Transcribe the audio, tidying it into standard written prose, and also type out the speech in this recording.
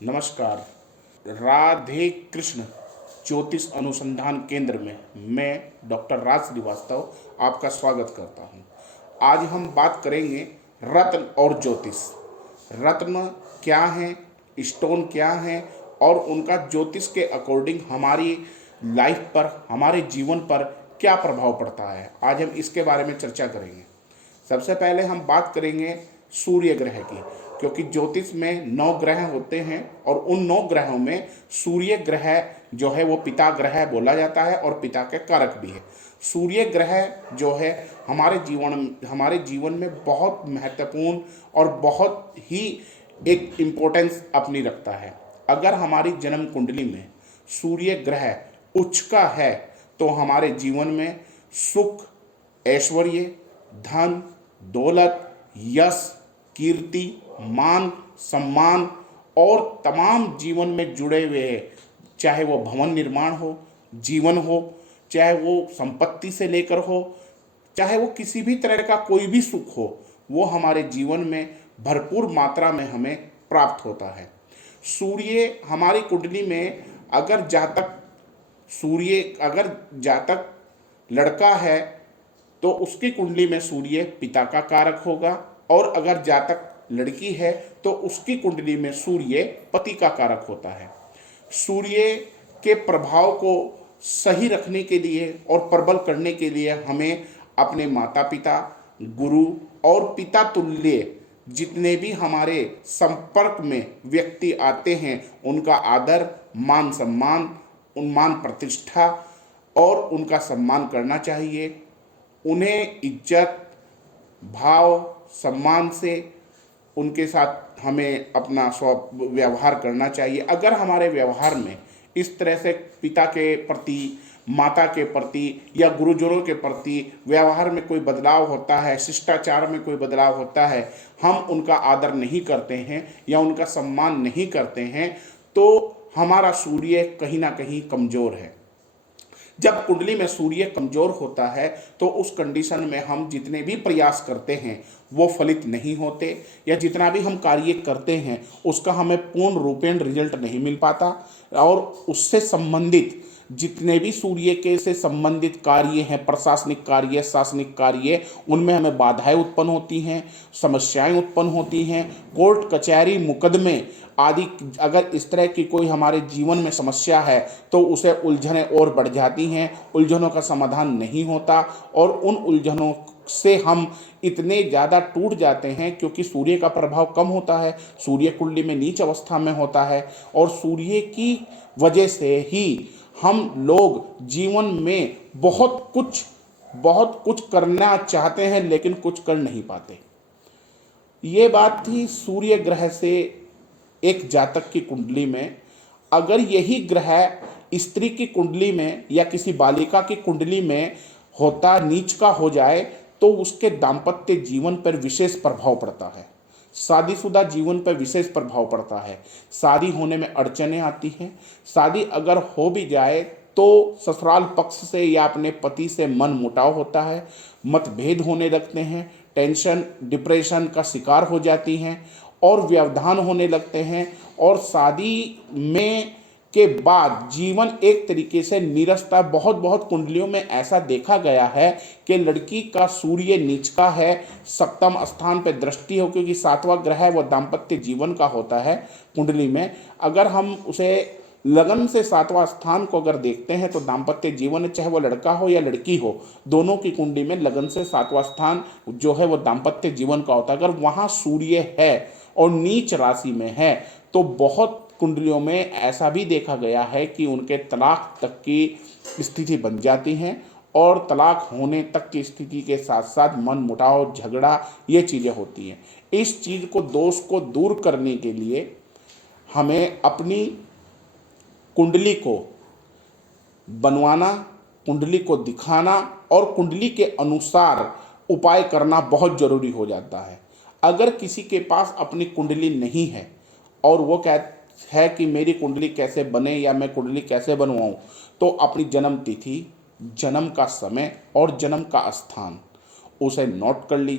नमस्कार। राधे कृष्ण ज्योतिष अनुसंधान केंद्र में मैं डॉक्टर राज श्रीवास्तव आपका स्वागत करता हूं। आज हम बात करेंगे रत्न और ज्योतिष। रत्न क्या हैं, स्टोन क्या हैं और उनका ज्योतिष के अकॉर्डिंग हमारी लाइफ पर, हमारे जीवन पर क्या प्रभाव पड़ता है, आज हम इसके बारे में चर्चा करेंगे। सबसे पहले हम बात करेंगे सूर्य ग्रह की, क्योंकि ज्योतिष में 9 ग्रह होते हैं और उन 9 ग्रहों में सूर्य ग्रह जो है वो पिता ग्रह बोला जाता है और पिता के कारक भी है। सूर्य ग्रह जो है हमारे जीवन में बहुत महत्वपूर्ण और बहुत ही एक इम्पोर्टेंस अपनी रखता है। अगर हमारी जन्म कुंडली में सूर्य ग्रह उच्च का है तो हमारे जीवन में सुख, ऐश्वर्य, धन, दौलत, यश, कीर्ति, मान, सम्मान और तमाम जीवन में जुड़े हुए हैं, चाहे वो भवन निर्माण हो, जीवन हो, चाहे वो संपत्ति से लेकर हो, चाहे वो किसी भी तरह का कोई भी सुख हो, वो हमारे जीवन में भरपूर मात्रा में हमें प्राप्त होता है। सूर्य हमारी कुंडली में अगर जातक लड़का है तो उसकी कुंडली में सूर्य पिता का कारक होगा, और अगर जातक लड़की है तो उसकी कुंडली में सूर्य पति का कारक होता है। सूर्य के प्रभाव को सही रखने के लिए और प्रबल करने के लिए हमें अपने माता पिता, गुरु और पिता तुल्य जितने भी हमारे संपर्क में व्यक्ति आते हैं उनका आदर, मान सम्मान, मान प्रतिष्ठा और उनका सम्मान करना चाहिए। उन्हें इज्जत, भाव, सम्मान से उनके साथ हमें अपना व्यवहार करना चाहिए। अगर हमारे व्यवहार में इस तरह से पिता के प्रति, माता के प्रति या गुरुजनों के प्रति व्यवहार में कोई बदलाव होता है, शिष्टाचार में कोई बदलाव होता है, हम उनका आदर नहीं करते हैं या उनका सम्मान नहीं करते हैं, तो हमारा सूर्य कहीं ना कहीं कमज़ोर है। जब कुंडली में सूर्य कमज़ोर होता है तो उस कंडीशन में हम जितने भी प्रयास करते हैं वो फलित नहीं होते, या जितना भी हम कार्य करते हैं उसका हमें पूर्ण रूपेण रिजल्ट नहीं मिल पाता, और उससे संबंधित जितने भी सूर्य के से संबंधित कार्य हैं, प्रशासनिक कार्य, शासनिक कार्य, उनमें हमें बाधाएं उत्पन्न होती हैं, समस्याएं उत्पन्न होती हैं, कोर्ट कचहरी, मुकदमे आदि। अगर इस तरह की कोई हमारे जीवन में समस्या है तो उसे उलझनें और बढ़ जाती हैं, उलझनों का समाधान नहीं होता, और उन उलझनों से हम इतने ज़्यादा टूट जाते हैं क्योंकि सूर्य का प्रभाव कम होता है, सूर्य कुंडली में नीच अवस्था में होता है, और सूर्य की वजह से ही हम लोग जीवन में बहुत कुछ करना चाहते हैं लेकिन कुछ कर नहीं पाते। ये बात थी सूर्य ग्रह से एक जातक की कुंडली में। अगर यही ग्रह स्त्री की कुंडली में या किसी बालिका की कुंडली में होता, नीच का हो जाए, तो उसके दाम्पत्य जीवन पर विशेष प्रभाव पड़ता है, शादीशुदा जीवन पर विशेष प्रभाव पड़ता है, शादी होने में अड़चनें आती हैं, शादी अगर हो भी जाए तो ससुराल पक्ष से या अपने पति से मन मुटाव होता है, मतभेद होने लगते हैं, टेंशन, डिप्रेशन का शिकार हो जाती हैं और व्यवधान होने लगते हैं, और शादी में के बाद जीवन एक तरीके से नीरसता। बहुत कुंडलियों में ऐसा देखा गया है कि लड़की का सूर्य नीच का है, सप्तम स्थान पर दृष्टि हो, क्योंकि 7वां ग्रह वो दाम्पत्य जीवन का होता है कुंडली में। अगर हम उसे लगन से 7वां स्थान को अगर देखते हैं तो दाम्पत्य जीवन, चाहे वो लड़का हो या लड़की हो, दोनों की कुंडली में लगन से 7वां स्थान जो है वो दाम्पत्य जीवन का होता है। अगर वहाँ सूर्य है और नीच राशि में है तो बहुत कुंडलियों में ऐसा भी देखा गया है कि उनके तलाक तक की स्थिति बन जाती हैं, और तलाक होने तक की स्थिति के साथ साथ मन मुटाव, झगड़ा, ये चीज़ें होती हैं। इस चीज़ को, दोष को दूर करने के लिए हमें अपनी कुंडली को बनवाना, कुंडली को दिखाना और कुंडली के अनुसार उपाय करना बहुत ज़रूरी हो जाता है। अगर किसी के पास अपनी कुंडली नहीं है और वो कहता है कि मेरी कुंडली कैसे बने या मैं कुंडली कैसे बनवाऊं, तो अपनी जन्म तिथि, जन्म का समय और जन्म का स्थान उसे नोट कर लीजिए।